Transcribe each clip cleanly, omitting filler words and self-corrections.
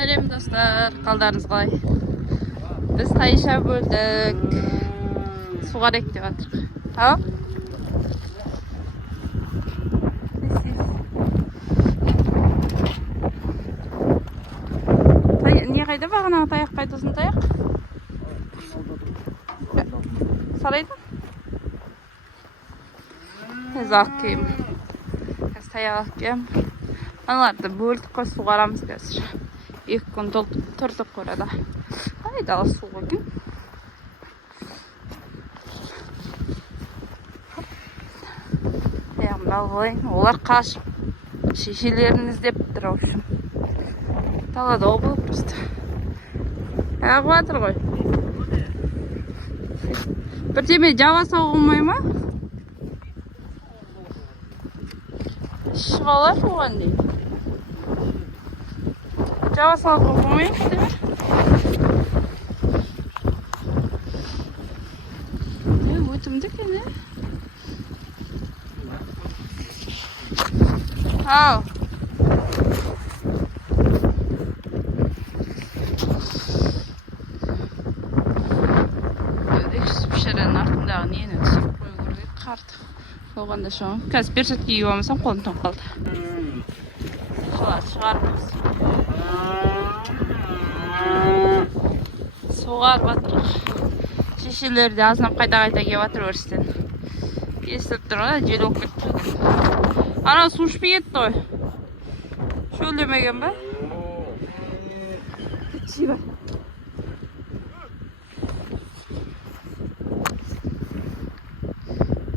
Сәлем достар, қалдарыңыз қалай? Біз тайша бөлдік. Суға ректеп жатырық. Ау? Не қайда бағанағы таяқ қайда ұзын таяқ? Сарайда? Біз алып кейім. Біз таяқ алып кейім. Аналарды бөлдік қой суғарамыз қазір. 2 күн тұрдық қорада. Қайдағы суға екен? Аяғымды алып алайын. Олар қашып шешелерін іздеп тұр үшін. Далада ол болып просто. Аяғы батыр ғой. Бірдеме жаба соғылмай ма? Шығалар оған дейін. Жаба салып оқымайық деп. Өтімді екен, е? Ау. Пішірін артындағы нені түсіп қой көрдік қарды. Оғанда шоң. Қазір перчатка киіп алмасам қолым тоң қалды. Шалар шығармыз. Соғар батыр. Шешелері де азынап қайта-қайта кеп батыр өрістен. Естіп тұр ғой, жел оқып кетті. Ана су ішпей кетті ғой. Шөлдемеген ба? Кетші бар.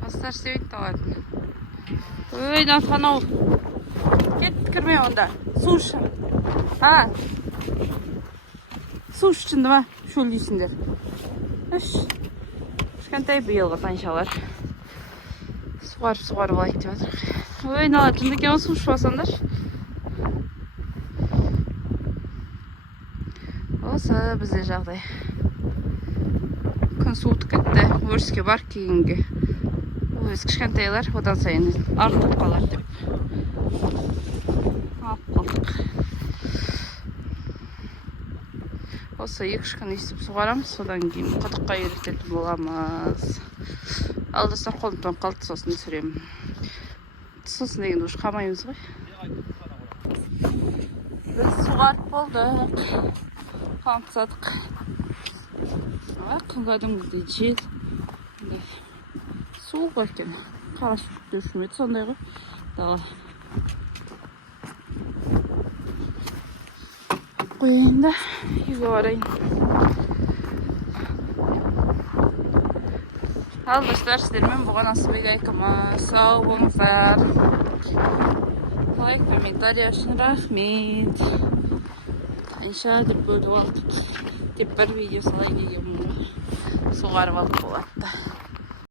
Астар севейді талатын. Өй, натқан ау. Кетті кірме онда. Су ішін. Су ішінді ма? Шөл дейсіңдер. Үш. Кішкентай биылғы таңшалар. Суғарып алайық деп жатыр. Өй, налатын екен су ішіп алсаңдар. Осы бізде жағдай. Күн суытып кетті. Өріске бар кейінге. Өз кішкентайлар одан сайын артып қалар деп. Алып қалдық. Осы 2-3 күн естіп суғарамыз, содан кейін құдыққа үйрететін боламыз. Алдыстар қолымтан қалды, сосын сүремін. Сосын деген ұш қамаймыз ғой. Біз суғарып болдық. Қамсадық. Кәдімгідей жел. Суық екен. Қара суық өшімеді сондай ғой. Дала. Қойайын да, үйге барайын. Ал достар, сіздермен бұған Асылбек айқымыз. Сау болыңыздар. Лайк, комментарий үшін рахмет. Тайша деп бөліп алдық. Деп бір видео салай деген мұны суғарып алып болады.